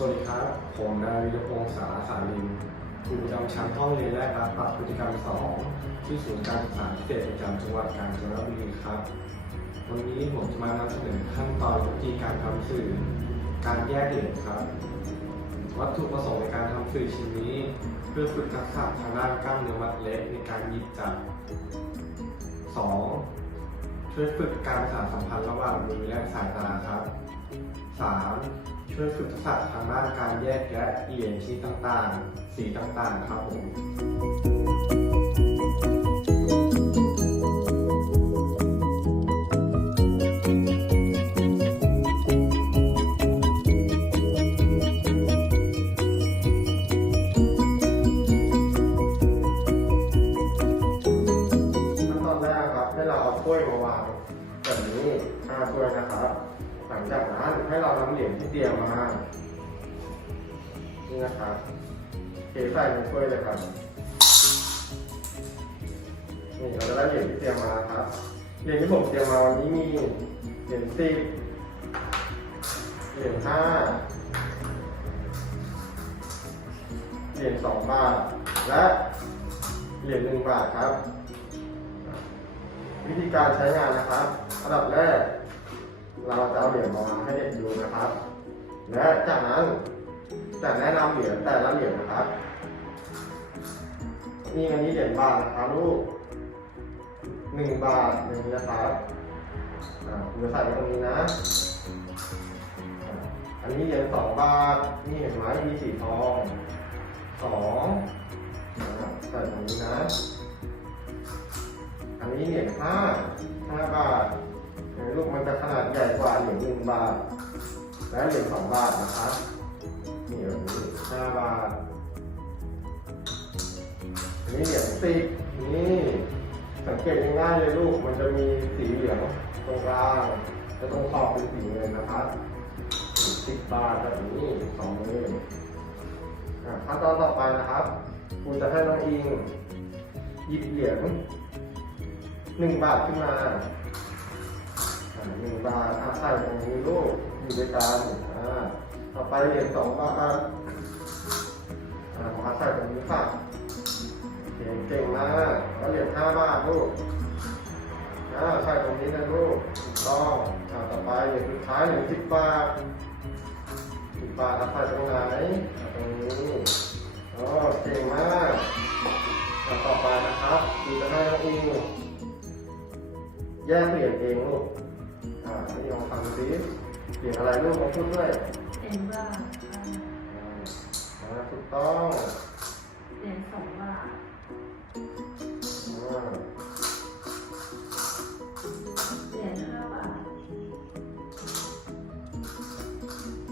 สวัสดีครับ ผมนายวิรพงศ์สาสารินครูประจำชั้นห้องเรียนแรกรับปรับพฤติกรรมสองที่ศูนย์การศึกษาพิเศษประจำจังหวัดกาญจนบุรีครับ วันนี้ผมจะมานำเสนอขั้นตอนวิธีการทำสื่อ การแยกเหตุครับ วัตถุประสงค์ในการทำสื่อชิ้นนี้ เพื่อฝึกทักษะทางด้านกล้ามเนื้อมัดเล็กในการหยิบจับ 2. ช่วยฝึกการสานสัมพันธ์ระหว่างมือและสายตาครับ 3. ช่วยฝึกทักษะทางด้านการแยกแยะเหรียญชนิดต่างๆ สีต่างๆ ครับผมขั้นตอนแรกครับให้เราเอาถ้วยมาวางแบบนี้ห้าถ้วยนะครับ ลังจากนั้นให้เรานำเหรียญที่เตรียมมา นี่นะครับเทใส่ในถ้วยเลยครับ นี่เราจะได้เหรียญที่เตรียมมาครับ เหรียญที่ผมเตรียมมาวันนี้มีเหรียญสิบเหรียญห้าเหรียญสองบาท และเหรียญหนึ่งบาทครับ วิธีการใช้งานนะครับ อันดับแรก เราจะเอาเหรียญมาวางให้เด็กดูนะครับ และจากนั้นจะแนะนำเหรียญแต่ละเหรียญนะครับนี่อันนี้เหรียญบาทนะครับลูกหนึ่งบาทอย่างนี้นะครับอ่าคุณจะใส่ไว้ตรงนี้นะ อันนี้เหรียญสองบาทนี่เห็นไหมมีสีทองสอง นจะขนาดใหญ่กว่าเหรียญหนึ่งบาท และเหรียญสองบาทนะครับนี่แบบนี้ห้าบาทนนี้เหรียญสิบนี่สังเกตง่ายๆเลยลูก มันจะมีสีเหลืองตรงกลางและตรงขอบเป็นสีเงินนะครับสิบบาทแบบนี้สองมือขั้นตอนต่อไปนะครับครูจะให้น้องอิงหยิบเหรียญหนึ่งบาทขึ้นมา หนึ่งบาทอะใส่ตรงนี้ลูกอยู่ด้วยกันอ่าต่อไปเหรียญสองบาทอ่ามาใส่ตรงนี้ค่ะเก่งเก่งมากแล้วเหรียญห้าบาทลูกอ่าใส่ตรงนี้นะลูกถูกต้องอ่าต่อไปเหรียญสุดท้ายเหรียญสิบบาทสิบบาทอาใส่ตรงไหนอ่าตรงนี้โอ้เก่งมากอ่าต่อไปนะครับคือจะให้น้องอิงแยกเหรียญเองลูก อ่านี่ลองทำซิเหรียญอะไรลูกลองพูดด้วยเหรียญบาทค่ะอ่าถูกต้องเหรียญสองบาทอ่าเหรียญห้าบาท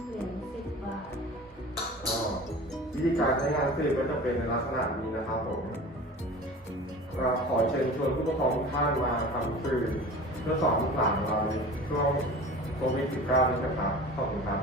เหรียญสิบบาทก็วิธีการใช้งานสื่อก็จะเป็นในลักษณะนี้นะครับผมก็ขอเชิญชวนผู้ปกครองทุกท่านมาทำสื่อ เพื่อสอนลูกหลานของเราในช่วงโควิด -19 นี้นะครับขอบคุณครับ